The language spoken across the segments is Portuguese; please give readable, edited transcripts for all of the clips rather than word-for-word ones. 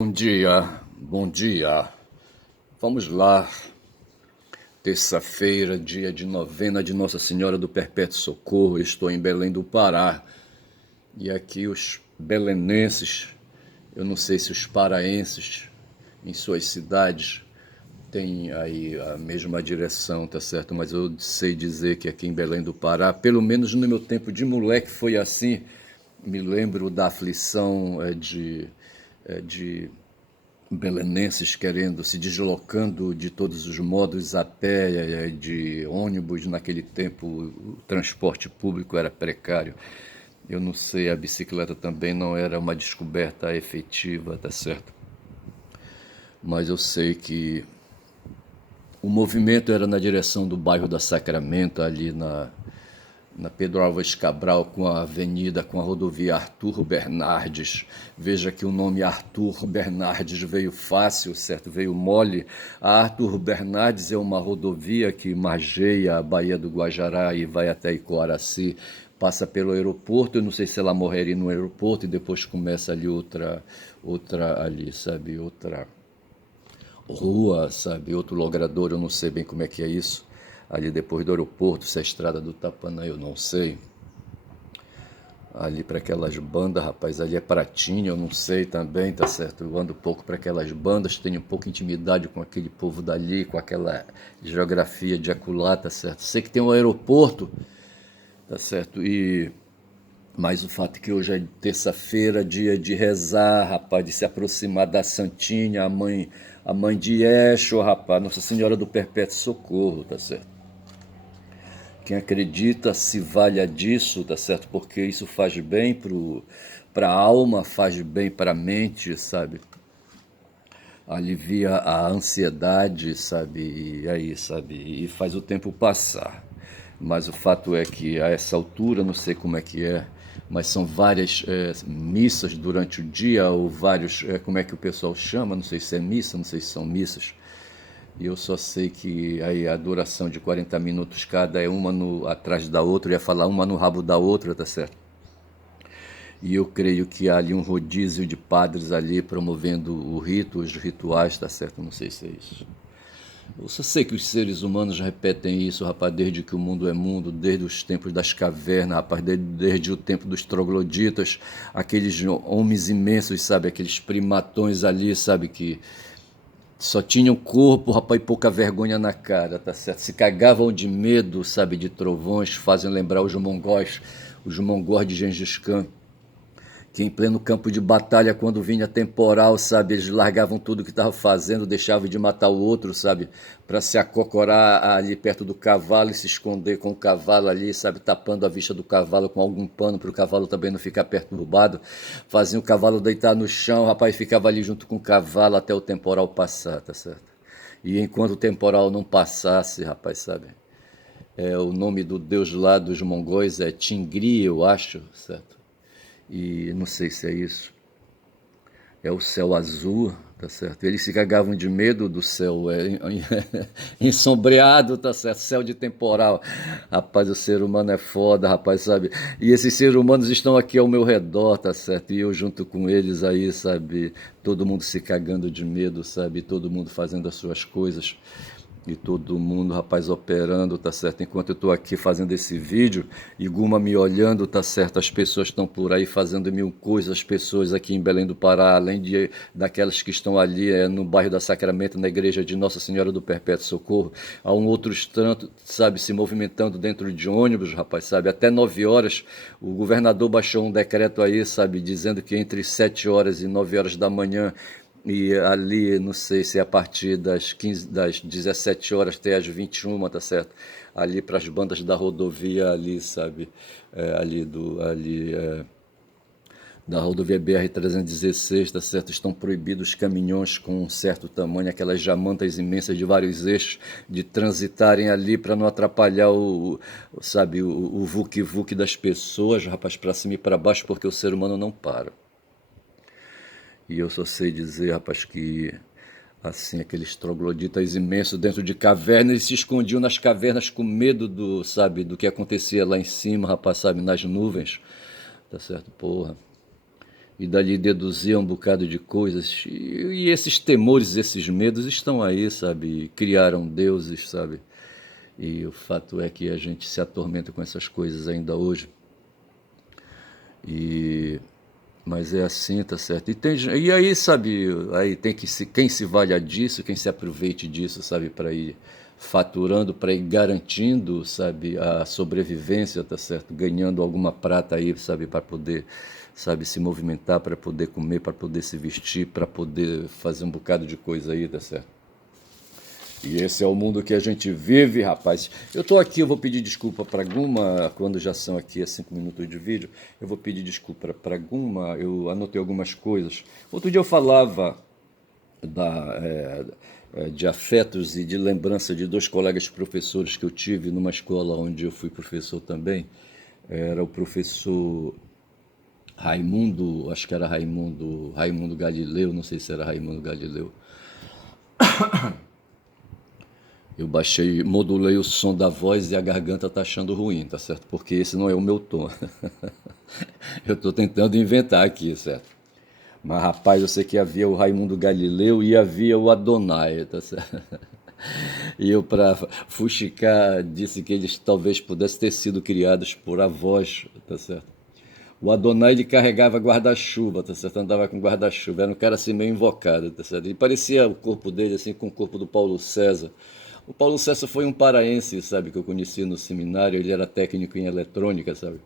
Bom dia, bom dia. Vamos lá. Terça-feira, dia de novena de Nossa Senhora do Perpétuo Socorro. Estou em Belém do Pará. E aqui os belenenses, eu não sei se os paraenses em suas cidades têm aí a mesma direção, tá certo? Mas eu sei dizer que aqui em Belém do Pará, pelo menos no meu tempo de moleque foi assim. Me lembro da aflição de belenenses querendo, se deslocando de todos os modos a pé, de ônibus. Naquele tempo o transporte público era precário. Eu não sei, a bicicleta também não era uma descoberta efetiva, tá certo? Mas eu sei que o movimento era na direção do bairro da Sacramento, ali na Pedro Álvares Cabral, com a avenida, com a rodovia Arthur Bernardes. Veja que o nome Arthur Bernardes veio fácil, certo? Veio mole. A Arthur Bernardes é uma rodovia que margeia a Baía do Guajará e vai até Icoaraci, passa pelo aeroporto. Eu não sei se ela morreria no aeroporto e depois começa ali outra ali, sabe? Outra rua, sabe? Outro logradouro, eu não sei bem como é que é isso. Ali depois do aeroporto, se é a estrada do Tapanã, eu não sei. Ali para aquelas bandas, rapaz, ali é Pratinha, eu não sei também, tá certo? Eu ando pouco para aquelas bandas, tenho pouca intimidade com aquele povo dali, com aquela geografia de acolá, tá certo? Sei que tem um aeroporto, tá certo? Mas o fato é que hoje é terça-feira, dia de rezar, rapaz, de se aproximar da Santinha, a mãe de Eixo, rapaz, Nossa Senhora do Perpétuo Socorro, tá certo? Quem acredita se valha disso, tá certo? Porque isso faz bem para a alma, faz bem para a mente, sabe? Alivia a ansiedade, sabe? E aí, sabe? E faz o tempo passar. Mas o fato é que a essa altura, não sei como é que é, mas são várias missas durante o dia, ou vários, como é que o pessoal chama, não sei se é missa, não sei se são missas. E eu só sei que aí a duração de 40 minutos cada é uma atrás da outra, eu ia falar uma no rabo da outra, tá certo? E eu creio que há ali um rodízio de padres ali promovendo o rito, os rituais, tá certo? Não sei se é isso. Eu só sei que os seres humanos repetem isso, rapaz, desde que o mundo é mundo, desde os tempos das cavernas, rapaz, desde o tempo dos trogloditas, aqueles homens imensos, sabe? Aqueles primatões ali, sabe? Que só tinham corpo, rapaz, e pouca vergonha na cara, tá certo? Se cagavam de medo, sabe, de trovões, fazem lembrar os mongóis de Gengis Khan, que em pleno campo de batalha, quando vinha temporal, sabe, eles largavam tudo que estavam fazendo, deixavam de matar o outro, sabe, para se acocorar ali perto do cavalo e se esconder com o cavalo ali, sabe, tapando a vista do cavalo com algum pano para o cavalo também não ficar perturbado. Faziam o cavalo deitar no chão, rapaz, ficava ali junto com o cavalo até o temporal passar, tá certo? E enquanto o temporal não passasse, rapaz, sabe, o nome do deus lá dos mongóis é Tingri, eu acho, certo? E não sei se é isso. É o céu azul, tá certo? Eles se cagavam de medo do céu ensombreado, tá certo? Céu de temporal. Rapaz, o ser humano é foda, rapaz, sabe? E esses seres humanos estão aqui ao meu redor, tá certo? E eu junto com eles aí, sabe? Todo mundo se cagando de medo, sabe? Todo mundo fazendo as suas coisas. E todo mundo, rapaz, operando, tá certo? Enquanto eu tô aqui fazendo esse vídeo, e Guma me olhando, tá certo? As pessoas estão por aí fazendo mil coisas, as pessoas aqui em Belém do Pará, além daquelas que estão ali no bairro da Sacramento, na igreja de Nossa Senhora do Perpétuo Socorro, há um outros tanto, sabe, se movimentando dentro de ônibus, rapaz, sabe? Até 9 horas, o governador baixou um decreto aí, sabe, dizendo que entre 7 horas e 9 horas da manhã e ali, não sei se é a partir das 17 horas até as 21, tá certo? Ali para as bandas da rodovia ali, sabe? Da rodovia BR-316, tá certo? Estão proibidos caminhões com um certo tamanho, aquelas jamantas imensas de vários eixos, de transitarem ali para não atrapalhar sabe, o vuc-vuc das pessoas, rapaz, para cima e para baixo, porque o ser humano não para. E eu só sei dizer, rapaz, que assim, aqueles trogloditas imensos dentro de cavernas, eles se escondiam nas cavernas com medo sabe, do que acontecia lá em cima, rapaz, sabe, nas nuvens. Tá certo? Porra. e dali deduzia um bocado de coisas. E esses temores, esses medos estão aí, sabe? Criaram deuses, sabe? E o fato é que a gente se atormenta com essas coisas ainda hoje. E mas é assim, tá certo? E aí, sabe, aí tem que quem se valha disso, quem se aproveite disso, sabe, para ir faturando, para ir garantindo, sabe, a sobrevivência, tá certo? Ganhando alguma prata aí, sabe, para poder, sabe, se movimentar, para poder comer, para poder se vestir, para poder fazer um bocado de coisa aí, tá certo? E esse é o mundo que a gente vive, rapaz. Eu tô aqui, eu vou pedir desculpa para Guma, quando já são aqui 5 minutos de vídeo, eu vou pedir desculpa para Guma, eu anotei algumas coisas. Outro dia eu falava de afetos e de lembrança de dois colegas professores que eu tive numa escola onde eu fui professor também. Era o professor Raimundo, acho que era Raimundo Galileu, não sei se era Raimundo Galileu. Eu baixei, modulei o som da voz e a garganta tá achando ruim, tá certo? Porque esse não é o meu tom. Eu tô tentando inventar aqui, certo? Mas, rapaz, eu sei que havia o Raimundo Galileu e havia o Adonai, tá certo? E eu, para fuxicar, disse que eles talvez pudessem ter sido criados por avós, tá certo? O Adonai, ele carregava guarda-chuva, tá certo? Andava com guarda-chuva, era um cara assim meio invocado, tá certo? E parecia o corpo dele assim com o corpo do Paulo César. O Paulo César foi um paraense, sabe, que eu conheci no seminário, ele era técnico em eletrônica, sabe?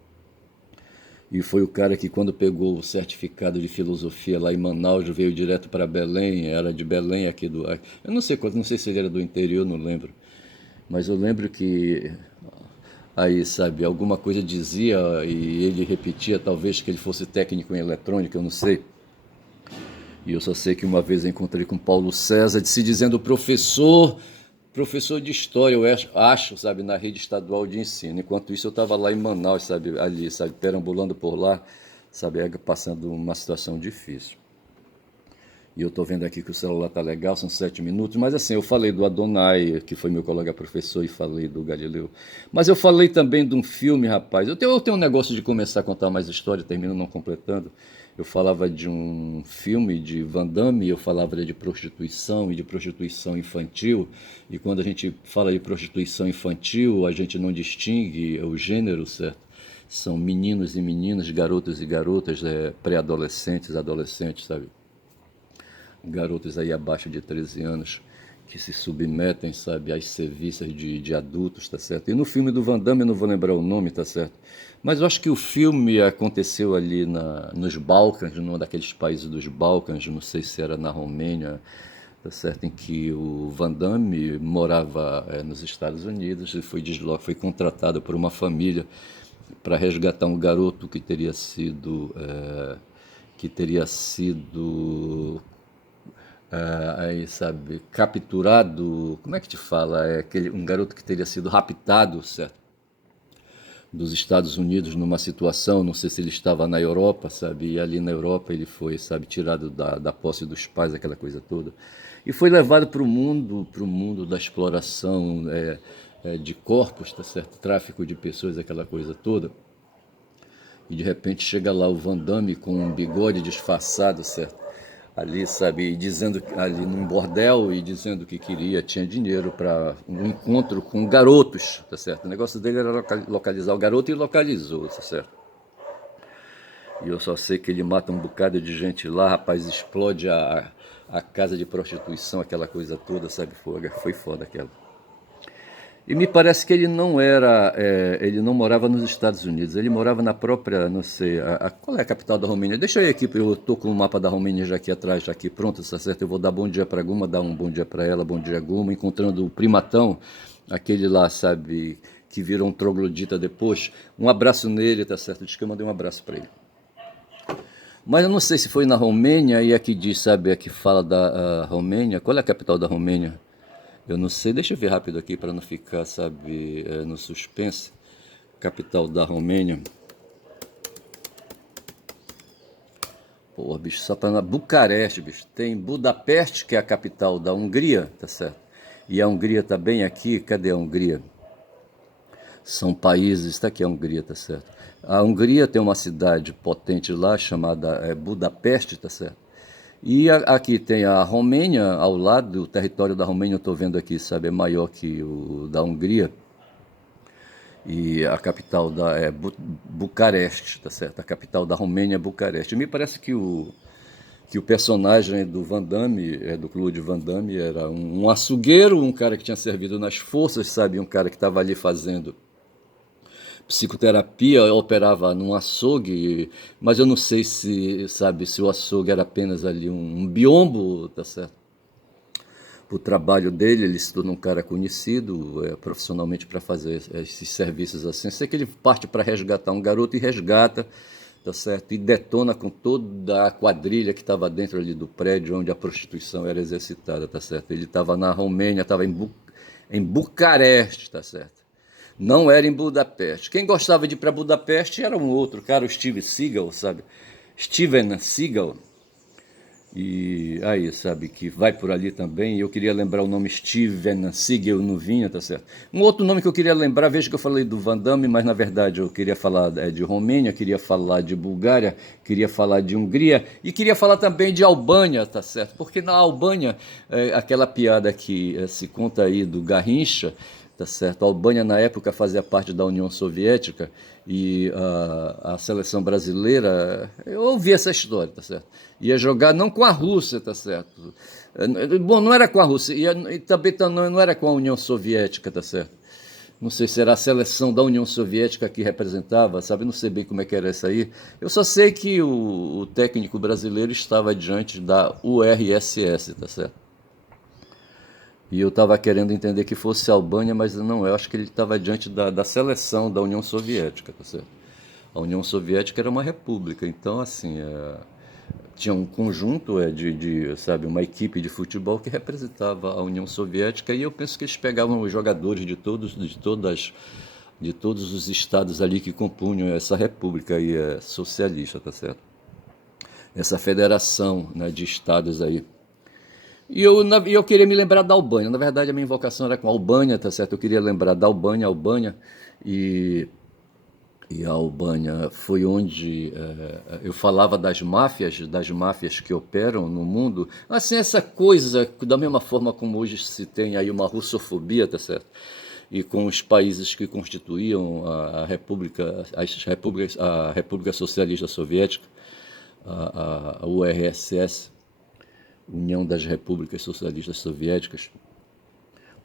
E foi o cara que quando pegou o certificado de filosofia lá em Manaus, veio direto para Belém, era de Belém aqui do... Eu não sei se ele era do interior, não lembro. Mas eu lembro que aí, sabe, alguma coisa dizia e ele repetia, talvez que ele fosse técnico em eletrônica, eu não sei. E eu só sei que uma vez eu encontrei com Paulo César, se dizendo professor de história, eu acho, sabe, na rede estadual de ensino. Enquanto isso eu estava lá em Manaus, sabe, ali, sabe, perambulando por lá, sabe, passando uma situação difícil. E eu estou vendo aqui que o celular tá legal, são 7 minutos. Mas assim, eu falei do Adonai, que foi meu colega professor, e falei do Galileu. Mas eu falei também de um filme, rapaz. Eu tenho um negócio de começar a contar mais história, termino não completando. Eu falava de um filme de Van Damme, eu falava de prostituição e de prostituição infantil. E quando a gente fala de prostituição infantil, a gente não distingue o gênero, certo? São meninos e meninas, garotos e garotas, pré-adolescentes, adolescentes, sabe? Garotos aí abaixo de 13 anos que se submetem, sabe, às serviços de adultos, tá certo? E no filme do Van Damme, eu não vou lembrar o nome, tá certo? Mas eu acho que o filme aconteceu ali nos Balcãs, num daqueles países dos Balcãs, não sei se era na Romênia, tá certo? Em que o Van Damme morava nos Estados Unidos e foi contratado por uma família para resgatar um garoto que teria sido aí, sabe, capturado, como é que te fala? Um garoto que teria sido raptado, certo? Dos Estados Unidos numa situação, não sei se ele estava na Europa, sabe? E ali na Europa ele foi, sabe, tirado da posse dos pais, aquela coisa toda. E foi levado para o mundo da exploração de corpos, tá certo? Tráfico de pessoas, aquela coisa toda. E de repente chega lá o Van Damme com um bigode disfarçado, certo? Ali, sabe, dizendo ali num bordel e dizendo que tinha dinheiro para um encontro com garotos, tá certo? O negócio dele era localizar o garoto e localizou, tá certo? E eu só sei que ele mata um bocado de gente lá, rapaz, explode a casa de prostituição, aquela coisa toda, sabe? Foi foda aquela. E me parece que ele ele não morava nos Estados Unidos, ele morava na própria, não sei, qual é a capital da Romênia? Deixa eu ir aqui, eu tô com o mapa da Romênia já aqui atrás, já aqui pronto, está certo? Eu vou dar bom dia para Guma, dar um bom dia para ela, bom dia Guma, encontrando o primatão, aquele lá, sabe, que virou um troglodita depois. Um abraço nele, tá certo? Diz que eu mandei um abraço para ele. Mas eu não sei se foi na Romênia, e aqui diz, sabe, aqui fala da Romênia, qual é a capital da Romênia? Eu não sei, deixa eu ver rápido aqui para não ficar, sabe, no suspense. Capital da Romênia. Pô, bicho, só tá na Bucareste, bicho. Tem Budapeste, que é a capital da Hungria, tá certo? E a Hungria tá bem aqui, cadê a Hungria? São países, está aqui a Hungria, tá certo? A Hungria tem uma cidade potente lá chamada Budapeste, tá certo? E aqui tem a Romênia ao lado, o território da Romênia eu estou vendo aqui, sabe, é maior que o da Hungria. E a capital Bucareste, tá certo? A capital da Romênia é Bucareste. Me parece que o personagem do Van Damme, do Claude Van Damme, era um açougueiro, um cara que tinha servido nas forças, sabe? Um cara que estava ali fazendo psicoterapia, operava num açougue, mas eu não sei se, sabe, se o açougue era apenas ali um biombo, tá certo? O trabalho dele, ele se tornou um cara conhecido profissionalmente para fazer esses serviços assim. Sei que ele parte para resgatar um garoto e resgata, tá certo? E detona com toda a quadrilha que estava dentro ali do prédio onde a prostituição era exercitada, tá certo? Ele estava na Romênia, estava em Bucareste, tá certo? Não era em Budapeste. Quem gostava de ir para Budapeste era um outro cara, o Steve Seagal, sabe? Steven Seagal. E aí, sabe, que vai por ali também. Eu queria lembrar o nome Steven Seagal no Vinha, tá certo? Um outro nome que eu queria lembrar, veja que eu falei do Van Damme, mas na verdade eu queria falar de Romênia, queria falar de Bulgária, queria falar de Hungria e queria falar também de Albânia, tá certo? Porque na Albânia, aquela piada que se conta aí do Garrincha, tá certo? A Albânia na época fazia parte da União Soviética e a seleção brasileira, eu ouvi essa história, tá certo? Ia jogar não com a Rússia, tá certo? Bom, não era com a Rússia, e também não era com a União Soviética, tá certo? Não sei se era a seleção da União Soviética que representava, sabe? Não sei bem como é que era isso aí. Eu só sei que o técnico brasileiro estava diante da URSS, tá certo? E eu estava querendo entender que fosse a Albânia, mas não, eu acho que ele estava diante da seleção da União Soviética, tá certo? A União Soviética era uma república, então, assim, tinha um conjunto sabe, uma equipe de futebol que representava a União Soviética e eu penso que eles pegavam os jogadores de todos os estados ali que compunham essa república aí, socialista, tá certo? Essa federação, né, de estados aí. E eu queria me lembrar da Albânia. Na verdade, a minha invocação era com a Albânia, tá certo? Eu queria lembrar da Albânia, e, e a Albânia foi onde eu falava das máfias que operam no mundo. Assim, essa coisa, da mesma forma como hoje se tem aí uma russofobia, tá certo? E com os países que constituíam a República Socialista Soviética, a URSS, União das Repúblicas Socialistas Soviéticas,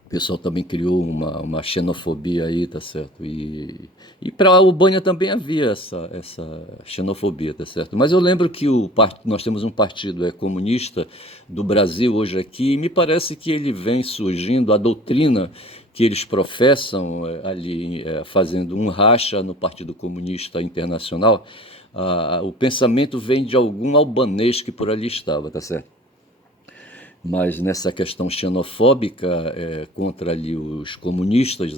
o pessoal também criou uma xenofobia aí, tá certo? E para a Albânia também havia essa xenofobia, tá certo? Mas eu lembro que nós temos um partido comunista do Brasil hoje aqui, e me parece que ele vem surgindo, a doutrina que eles professam ali, fazendo um racha no Partido Comunista Internacional, o pensamento vem de algum albanês que por ali estava, tá certo? Mas nessa questão xenofóbica contra ali os comunistas,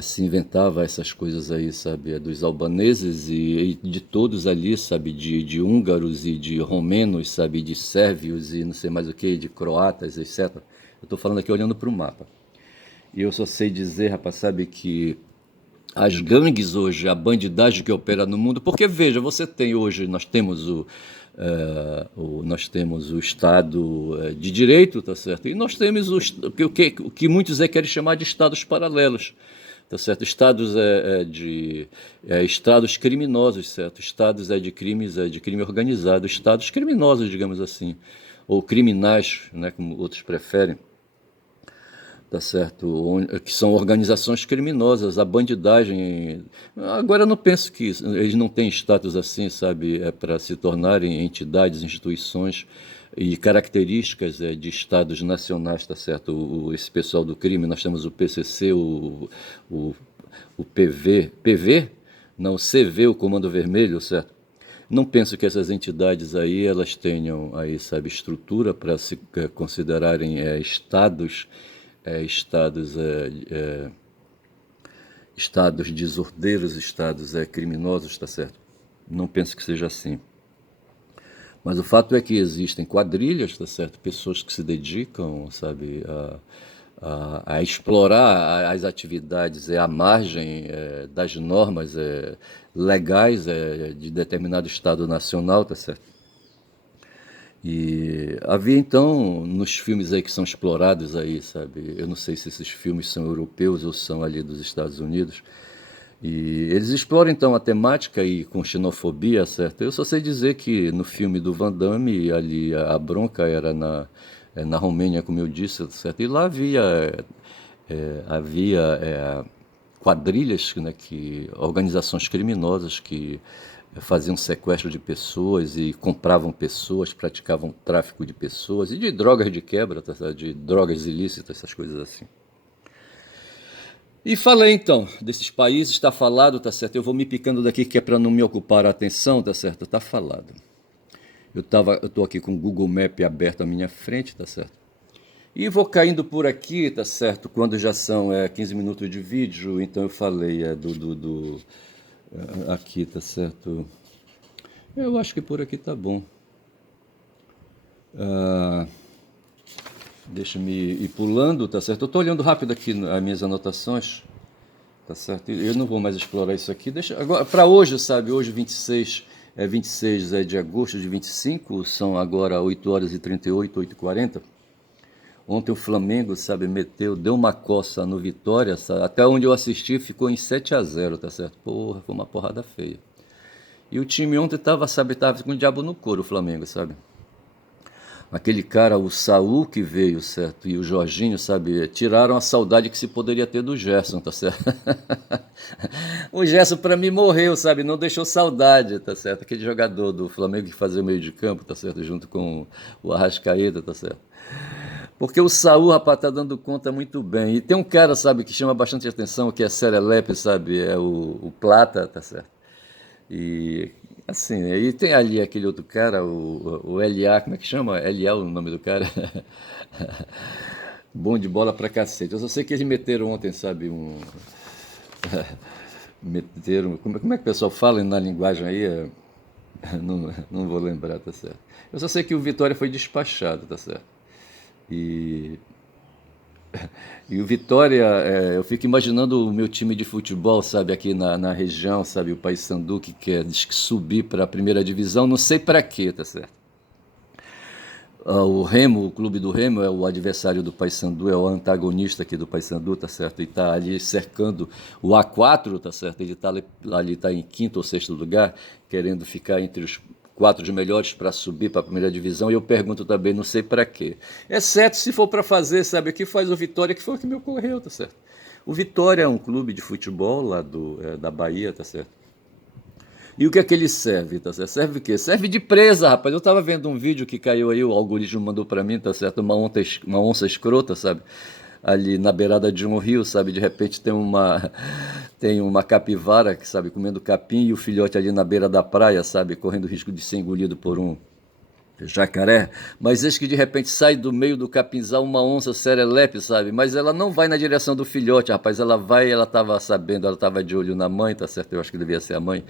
se inventava essas coisas aí, sabe, dos albaneses e de todos ali, sabe, de húngaros e de romenos, sabe, de sérvios e não sei mais o que, de croatas, etc. Eu estou falando aqui olhando para o mapa. E eu só sei dizer, rapaz, sabe, que as gangues hoje, a bandidagem que opera no mundo, porque veja, você tem hoje, nós temos o Estado de Direito, tá certo? E nós temos o que muitos querem chamar de Estados paralelos, tá certo? Estados estados criminosos, certo? Estados de crimes, de crime organizado, Estados criminosos, digamos assim, ou criminais, né, como outros preferem. Tá certo? Que são organizações criminosas, a bandidagem. Agora eu não penso que eles não têm status assim, sabe, para se tornarem entidades, instituições e características de estados nacionais, tá certo? Esse pessoal do crime, nós temos o PCC, o, o PV? Não, o CV, o Comando Vermelho, certo? Não penso que essas entidades aí elas tenham aí, sabe, estrutura para se considerarem estados, estados desordeiros, estados criminosos, está certo? Não penso que seja assim. Mas o fato é que existem quadrilhas, tá certo? Pessoas que se dedicam, sabe, a explorar as atividades à margem das normas legais de determinado Estado nacional, tá certo? E havia então, nos filmes aí que são explorados aí, sabe? Eu não sei se esses filmes são europeus ou são ali dos Estados Unidos. E eles exploram então a temática aí com xenofobia, certo? Eu só sei dizer que no filme do Van Damme, ali a bronca era na Romênia, como eu disse, certo? E lá havia quadrilhas, né, organizações criminosas que faziam sequestro de pessoas e compravam pessoas, praticavam tráfico de pessoas e de drogas de quebra, tá certo? De drogas ilícitas, essas coisas assim. E falei então, desses países, está falado, tá certo? Eu vou me picando daqui que é para não me ocupar a atenção, tá certo? Tá falado. Eu tô aqui com o Google Map aberto à minha frente, tá certo? E vou caindo por aqui, tá certo? Quando já são 15 minutos de vídeo, então eu falei aqui, tá certo? Eu acho que por aqui tá bom. Deixa-me ir pulando, tá certo? Eu tô olhando rápido aqui as minhas anotações, tá certo? Eu não vou mais explorar isso aqui. Deixa agora para hoje, sabe? Hoje 26 de agosto de 25, são agora 8h38, 8h40. Ontem o Flamengo, sabe, deu uma coça no Vitória, sabe? Até onde eu assisti ficou em 7-0, tá certo? Porra, foi uma porrada feia. E o time ontem tava com o diabo no couro, o Flamengo, sabe? Aquele cara, o Saul que veio, certo? E o Jorginho, sabe? Tiraram a saudade que se poderia ter do Gerson, tá certo? O Gerson pra mim morreu, sabe? Não deixou saudade, tá certo? Aquele jogador do Flamengo que fazia o meio de campo, tá certo? Junto com o Arrascaeta, tá certo? Porque o Saul, rapaz, tá dando conta muito bem. E tem um cara, sabe, que chama bastante atenção, que é serelepe, sabe? É o Plata, tá certo? E assim, e tem ali aquele outro cara, o LA, como é que chama? LA o nome do cara? Bom de bola pra cacete. Eu só sei que eles meteram ontem, sabe, meteram. Como é que o pessoal fala na linguagem aí? Não vou lembrar, tá certo. Eu só sei que o Vitória foi despachado, tá certo? E E o Vitória, eu fico imaginando o meu time de futebol, sabe, aqui na região, sabe, o Paysandu que quer diz que subir para a primeira divisão, não sei para quê, tá certo? O Remo, o clube do Remo é o adversário do Paysandu, é o antagonista aqui do Paysandu, tá certo? E tá ali cercando o A4, tá certo? Ele tá ali tá em quinto ou sexto lugar, querendo ficar entre os quatro de melhores para subir para a primeira divisão. E eu pergunto também, não sei para quê. Exceto se for para fazer, sabe, o que faz o Vitória, que foi o que me ocorreu, tá certo? O Vitória é um clube de futebol lá da Bahia, tá certo? E o que é que ele serve, tá certo? Serve o quê? Serve de presa, rapaz. Eu tava vendo um vídeo que caiu aí, o algoritmo mandou pra mim, tá certo? Uma onça escrota, sabe? Ali na beirada de um rio, sabe? De repente tem uma capivara, que sabe, comendo capim e o filhote ali na beira da praia, sabe? Correndo o risco de ser engolido por um jacaré, mas eis que de repente sai do meio do capinzal uma onça serelepe, sabe? Mas ela não vai na direção do filhote, rapaz. Ela tava sabendo, ela tava de olho na mãe, tá certo? Eu acho que devia ser a mãe.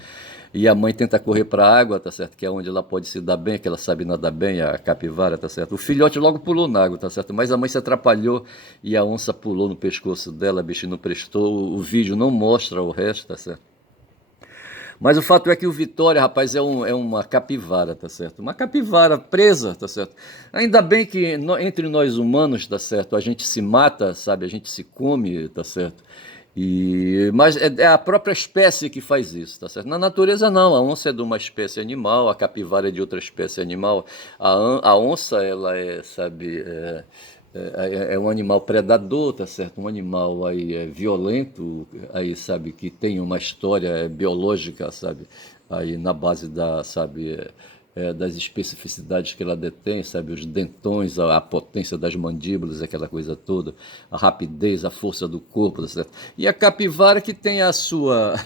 E a mãe tenta correr para a água, tá certo? Que é onde ela pode se dar bem, que ela sabe nadar bem, a capivara, tá certo? O filhote logo pulou na água, tá certo? Mas a mãe se atrapalhou e a onça pulou no pescoço dela, a bichinha não prestou. O vídeo não mostra o resto, tá certo? Mas o fato é que o Vitória, rapaz, é uma capivara, tá certo? Uma capivara presa, tá certo? Ainda bem que entre nós humanos, tá certo? A gente se mata, sabe? A gente se come, tá certo? Mas é a própria espécie que faz isso, tá certo? Na natureza não, a onça é de uma espécie animal, a capivara é de outra espécie animal. A onça, ela sabe, é um animal predador, tá certo? Um animal aí violento, aí sabe que tem uma história biológica, sabe? Aí na base sabe, das especificidades que ela detém, sabe? Os dentões, a potência das mandíbulas, aquela coisa toda, a rapidez, a força do corpo, tá certo? E a capivara que tem a sua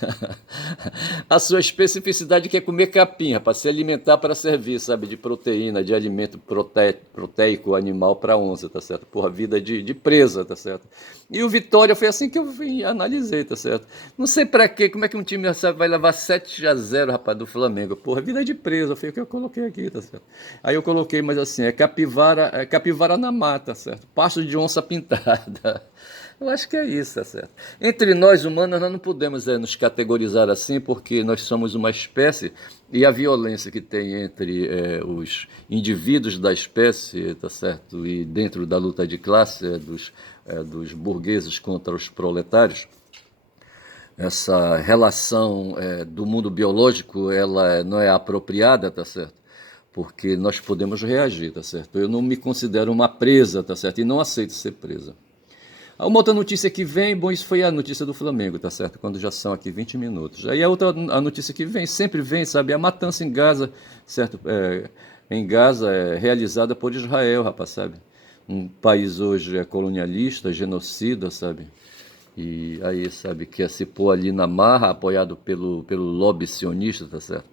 a sua especificidade que é comer capim, para se alimentar para servir, sabe? De proteína, de alimento proteico animal para onça, tá certo? Porra, vida de presa, tá certo? E o Vitória foi assim que eu analisei, tá certo? Não sei para quê, como é que um time sabe, vai levar 7-0, rapaz, do Flamengo? Porra, vida de presa, foi o que eu coloquei. coloquei aqui, tá certo? Aí eu coloquei, mas assim, é capivara na mata, certo? Passo de onça pintada. Eu acho que é isso, tá certo? Entre nós humanos, nós não podemos nos categorizar assim, porque nós somos uma espécie e a violência que tem entre os indivíduos da espécie, tá certo? E dentro da luta de classe dos burgueses contra os proletários, essa relação do mundo biológico, ela não é apropriada, tá certo? Porque nós podemos reagir, tá certo? Eu não me considero uma presa, tá certo? E não aceito ser presa. Uma outra notícia que vem, bom, isso foi a notícia do Flamengo, tá certo? Quando já são aqui 20 minutos. Aí a notícia que vem, sempre vem, sabe? A matança em Gaza, certo? Em Gaza é realizada por Israel, rapaz, sabe? Um país hoje é colonialista, genocida, sabe? E aí, sabe, quer se pôr ali na marra, apoiado pelo lobby sionista, tá certo?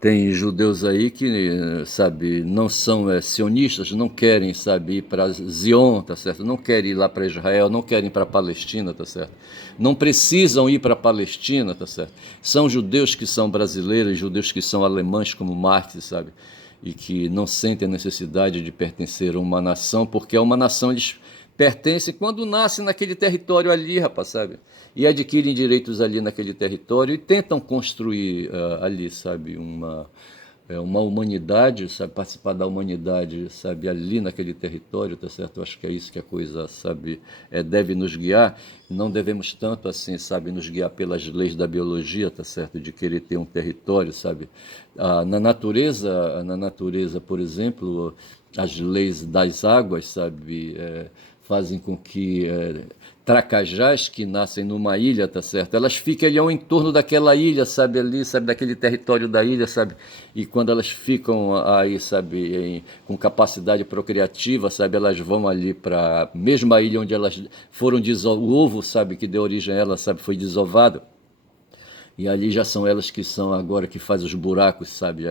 Tem judeus aí que, sabe, não são sionistas, não querem, sabe, ir para Zion, tá certo? Não querem ir lá para Israel, não querem ir para a Palestina, tá certo? Não precisam ir para a Palestina, tá certo? São judeus que são brasileiros, judeus que são alemães, como Marx, sabe? E que não sentem a necessidade de pertencer a uma nação, porque a uma nação eles pertencem quando nascem naquele território ali, rapaz, sabe? E adquirem direitos ali naquele território e tentam construir ali, sabe, uma humanidade, sabe, participar da humanidade, sabe, ali naquele território, tá certo? Eu acho que é isso que a coisa, sabe, deve nos guiar. Não devemos tanto assim, sabe, nos guiar pelas leis da biologia, tá certo? De querer ter um território, sabe? Na natureza, por exemplo, as leis das águas, sabe, fazem com que tracajás que nascem numa ilha, tá certo? Elas ficam ali ao entorno daquela ilha, sabe, ali, sabe, daquele território da ilha, sabe? E quando elas ficam aí, sabe, com capacidade procriativa, sabe, elas vão ali para a mesma ilha onde elas foram o ovo, sabe, que deu origem a elas, sabe, foi desovado. E ali já são elas que são agora que fazem os buracos, sabe,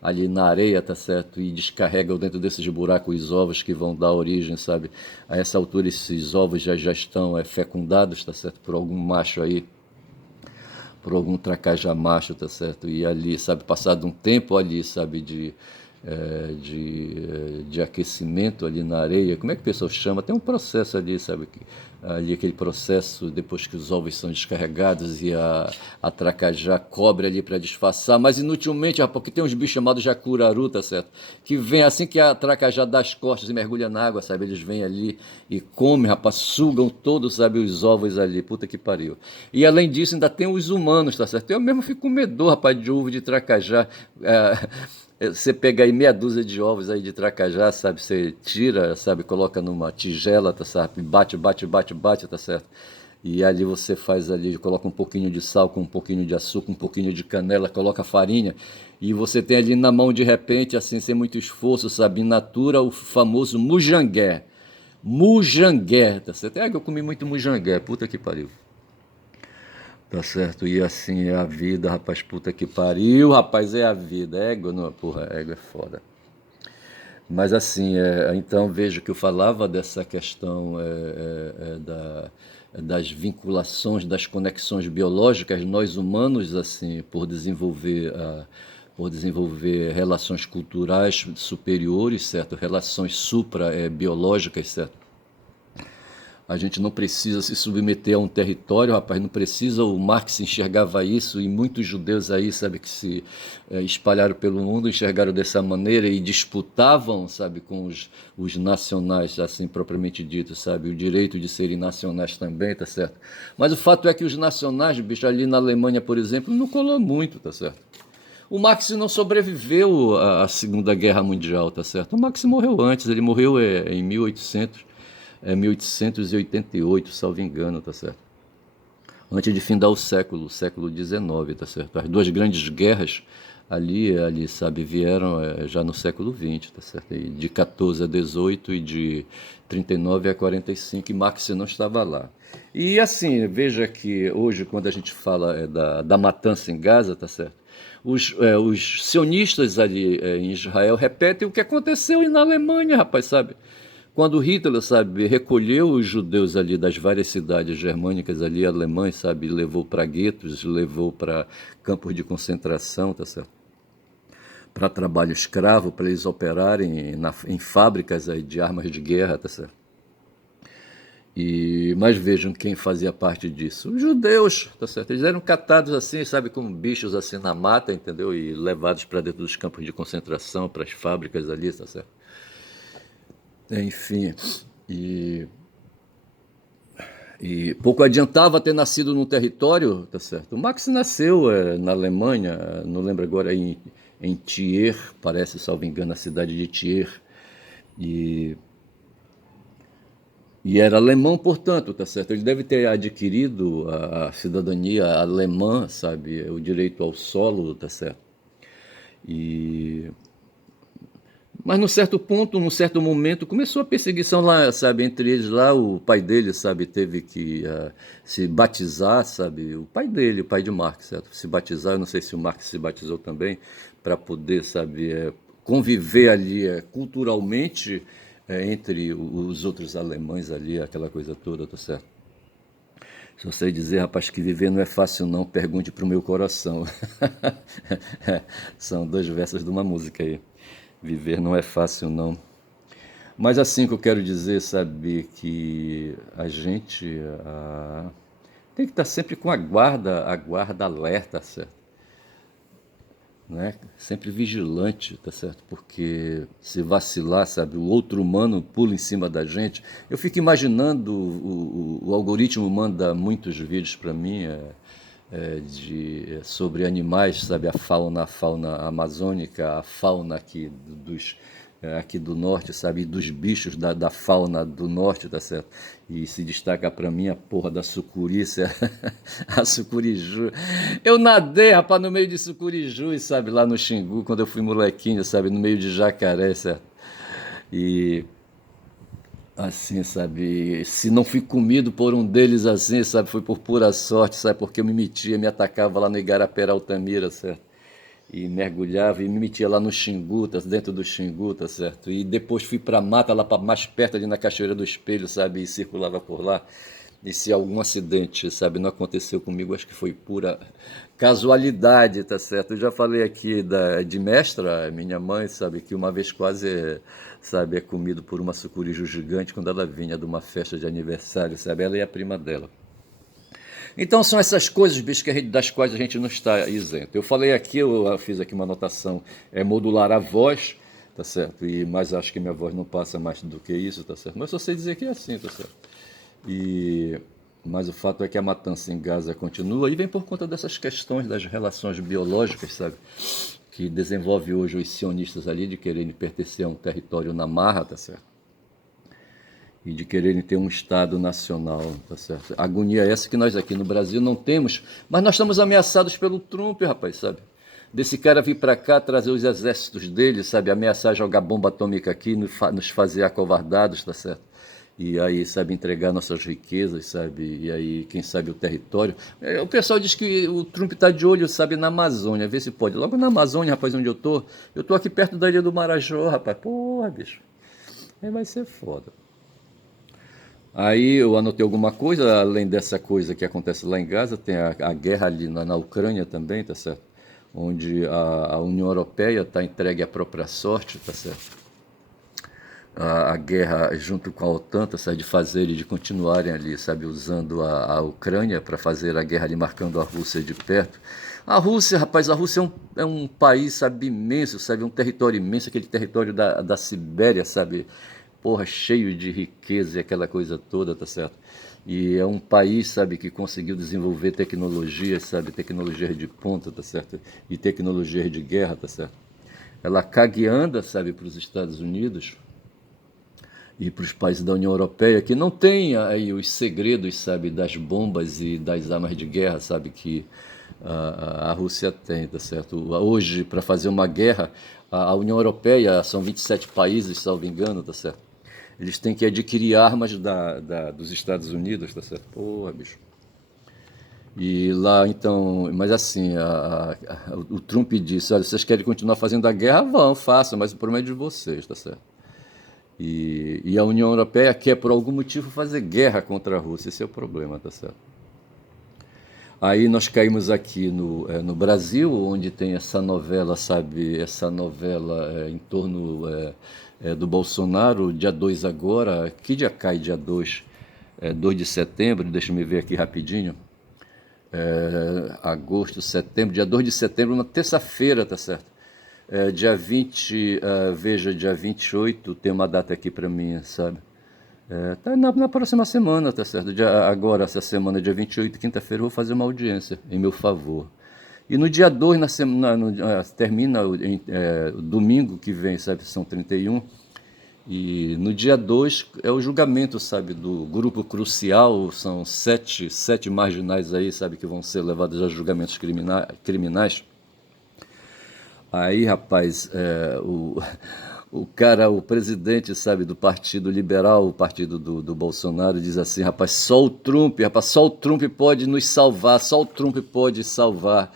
ali na areia, tá certo? E descarregam dentro desses buracos os ovos que vão dar origem, sabe? A essa altura esses ovos já estão fecundados, tá certo? Por algum macho aí, por algum tracajá macho, tá certo? E ali, sabe, passado um tempo ali, sabe, de aquecimento ali na areia, como é que o pessoal chama? Tem um processo ali, sabe, ali aquele processo depois que os ovos são descarregados e a tracajá cobre ali para disfarçar, mas inutilmente, rapaz, porque tem uns bichos chamados jacuraru, tá certo? Que vem assim que a tracajá dá as costas e mergulha na água, sabe? Eles vêm ali e comem, rapaz, sugam todos, sabe, os ovos ali, puta que pariu. E além disso, ainda tem os humanos, tá certo? Eu mesmo fico com medo, rapaz, de ovo de tracajá. Você pega aí meia dúzia de ovos aí de tracajá, sabe? Você tira, sabe? Coloca numa tigela, tá certo? Bate, bate, bate, bate, tá certo? E ali você faz ali, coloca um pouquinho de sal com um pouquinho de açúcar, um pouquinho de canela, coloca farinha. E você tem ali na mão de repente, assim, sem muito esforço, sabe? In natura, o famoso mujangué. Mujangué, tá certo? Eu comi muito mujangué, puta que pariu. Tá certo? E assim é a vida, rapaz, puta que pariu, rapaz, é a vida. Égua, não, porra, égua é foda. Mas assim, então vejo que eu falava dessa questão das vinculações, das conexões biológicas, nós humanos, assim, por desenvolver relações culturais superiores, certo? Relações supra-biológicas, certo? A gente não precisa se submeter a um território, rapaz, não precisa. O Marx enxergava isso e muitos judeus aí, sabe, que se espalharam pelo mundo, enxergaram dessa maneira e disputavam, sabe, com os nacionais, assim, propriamente dito, sabe, o direito de serem nacionais também, tá certo? Mas o fato é que os nacionais, bicho, ali na Alemanha, por exemplo, não colou muito, tá certo? O Marx não sobreviveu à Segunda Guerra Mundial, tá certo? O Marx morreu antes, ele morreu em 1888, salvo engano, tá certo? Antes de findar o século XIX, tá certo? As duas grandes guerras ali, sabe, vieram já no século XX, tá certo? E de 14 a 18 e de 39 a 45, e Marx não estava lá. E assim, veja que hoje, quando a gente fala da matança em Gaza, tá certo? Os sionistas ali em Israel repetem o que aconteceu na Alemanha, rapaz, sabe? Quando Hitler, sabe, recolheu os judeus ali das várias cidades germânicas ali, alemães, sabe, levou para guetos, levou para campos de concentração, tá certo? para trabalho escravo, para eles operarem em fábricas aí de armas de guerra, tá certo? Mas vejam quem fazia parte disso. Os judeus, tá certo? Eles eram catados assim, sabe, como bichos assim na mata, entendeu? E levados para dentro dos campos de concentração, para as fábricas ali, tá certo? Enfim, e, e pouco adiantava ter nascido num território, tá certo? O Max nasceu na Alemanha, não lembro agora, em Thiers, parece, salvo engano, a cidade de Thiers. E E era alemão, portanto, tá certo? Ele deve ter adquirido a cidadania alemã, sabe? O direito ao solo, tá certo? E... Mas num certo ponto, num certo momento, começou a perseguição lá, sabe? Entre eles lá, o pai dele, sabe? Teve que se batizar, sabe? O pai dele, o pai de Marx, certo? Se batizar, eu não sei se o Marx se batizou também, para poder, sabe? Conviver ali culturalmente entre os outros alemães ali, aquela coisa toda, tá certo? Se você dizer, rapaz, que viver não é fácil não, pergunte pro meu coração. São dois versos de uma música aí. Viver não é fácil não. Mas assim que eu quero dizer, sabe, que a gente tem que estar sempre com a guarda alerta, certo? Né? Sempre vigilante, tá certo? Porque se vacilar, sabe, o outro humano pula em cima da gente. Eu fico imaginando, o algoritmo manda muitos vídeos para mim sobre animais, sabe, a fauna amazônica, a fauna aqui do norte, sabe, dos bichos da fauna do norte, tá certo? E se destaca pra mim a porra da sucuri, a sucuriju. Eu nadei, rapaz, no meio de sucuriju, sabe, lá no Xingu, quando eu fui molequinho, sabe, no meio de jacaré, certo? E assim, sabe, se não fui comido por um deles assim, sabe, foi por pura sorte, sabe, porque eu me metia, me atacava lá no Igarapé Altamira, certo? E mergulhava e me metia lá no Xingu, dentro do Xingu, tá certo? E depois fui pra mata, lá pra mais perto ali na Cachoeira do Espelho, sabe? E circulava por lá. E se algum acidente, sabe, não aconteceu comigo, acho que foi pura casualidade, tá certo? Eu já falei aqui de Mestra, minha mãe, sabe, que uma vez quase, sabe, é comido por uma sucuriju gigante quando ela vinha de uma festa de aniversário, sabe? Ela e a prima dela. Então são essas coisas, bicho, das quais a gente não está isento. Eu falei aqui, eu fiz aqui uma anotação, modular a voz, tá certo? Mas acho que minha voz não passa mais do que isso, tá certo? Mas só sei dizer que é assim, tá certo? Mas o fato é que a matança em Gaza continua e vem por conta dessas questões das relações biológicas, sabe? Que desenvolve hoje os sionistas ali de quererem pertencer a um território na marra, tá certo? E de quererem ter um Estado nacional, tá certo? A agonia é essa que nós aqui no Brasil não temos, mas nós estamos ameaçados pelo Trump, rapaz, sabe? Desse cara vir para cá, trazer os exércitos dele, sabe? Ameaçar jogar bomba atômica aqui, nos fazer acovardados, tá certo? E aí, sabe, entregar nossas riquezas, sabe? E aí, quem sabe, o território. O pessoal diz que o Trump tá de olho, sabe, na Amazônia, vê se pode. Logo na Amazônia, rapaz, onde eu tô aqui perto da Ilha do Marajó, rapaz. Porra, bicho. Aí vai ser foda. Aí eu anotei alguma coisa, além dessa coisa que acontece lá em Gaza, tem a guerra ali na Ucrânia também, tá certo? Onde a União Europeia está entregue à própria sorte, tá certo? A guerra junto com a OTAN, tá certo? De fazer e de continuarem ali, sabe, usando a Ucrânia para fazer a guerra ali, marcando a Rússia de perto. A Rússia, rapaz, a Rússia é um país, sabe, imenso, sabe, um território imenso, aquele território da Sibéria, sabe, porra, cheio de riqueza e aquela coisa toda, tá certo? E é um país, sabe, que conseguiu desenvolver tecnologias, sabe, tecnologias de ponta, tá certo? E tecnologias de guerra, tá certo? Ela cague anda, sabe, para os Estados Unidos e para os países da União Europeia que não tem aí os segredos, sabe, das bombas e das armas de guerra, sabe, que a Rússia tem, tá certo? Hoje, para fazer uma guerra, a União Europeia, são 27 países, salvo engano, tá certo? Eles têm que adquirir armas dos Estados Unidos, tá certo? Porra, bicho. E lá, então, mas assim, o Trump disse, olha, vocês querem continuar fazendo a guerra? Vão, façam, mas o problema é de vocês, tá certo? E a União Europeia quer, por algum motivo, fazer guerra contra a Rússia. Esse é o problema, tá certo? Aí nós caímos aqui no Brasil, onde tem essa novela, sabe, essa novela em torno do Bolsonaro, dia 2 agora. Que dia cai dia 2? 2 de setembro, deixa eu ver aqui rapidinho. Agosto, setembro, dia 2 de setembro, uma terça-feira, tá certo? Dia 20, veja, dia 28, tem uma data aqui para mim, sabe? Tá na próxima semana, tá certo? Agora, essa semana, dia 28, quinta-feira, eu vou fazer uma audiência em meu favor. E no dia 2, termina o domingo que vem, sabe? São 31. E no dia 2 é o julgamento, sabe? Do grupo crucial. São sete marginais aí, sabe? Que vão ser levados a julgamentos criminais. Aí, rapaz, o cara, o presidente, sabe, do Partido Liberal, o partido do Bolsonaro, diz assim, rapaz, só o Trump pode nos salvar, só o Trump pode salvar,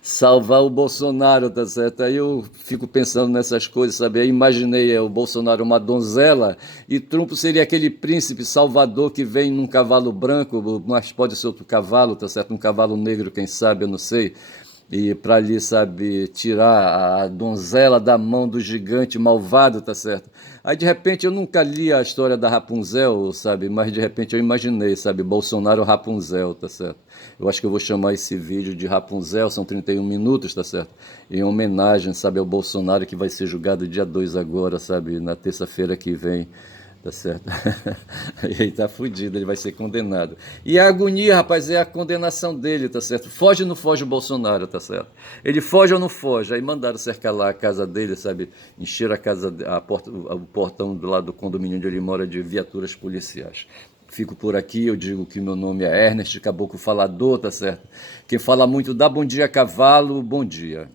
salvar o Bolsonaro, tá certo? Aí eu fico pensando nessas coisas, sabe? Eu imaginei o Bolsonaro uma donzela e Trump seria aquele príncipe salvador que vem num cavalo branco, mas pode ser outro cavalo, tá certo? Um cavalo negro, quem sabe, eu não sei. E para ali, sabe, tirar a donzela da mão do gigante malvado, tá certo? Aí de repente eu nunca li a história da Rapunzel, sabe? Mas de repente eu imaginei, sabe, Bolsonaro Rapunzel, tá certo? Eu acho que eu vou chamar esse vídeo de Rapunzel, são 31 minutos, tá certo? Em homenagem, sabe, ao Bolsonaro que vai ser julgado dia 2 agora, sabe, na terça-feira que vem. Tá certo? Ele tá fudido, ele vai ser condenado. E a agonia, rapaz, é a condenação dele, tá certo? Foge ou não foge o Bolsonaro, tá certo? Ele foge ou não foge? Aí mandaram cercar lá a casa dele, sabe? Encheram o portão do lado do condomínio onde ele mora de viaturas policiais. Fico por aqui, eu digo que meu nome é Ernest Caboclo Falador, tá certo? Quem fala muito dá bom dia, cavalo, bom dia.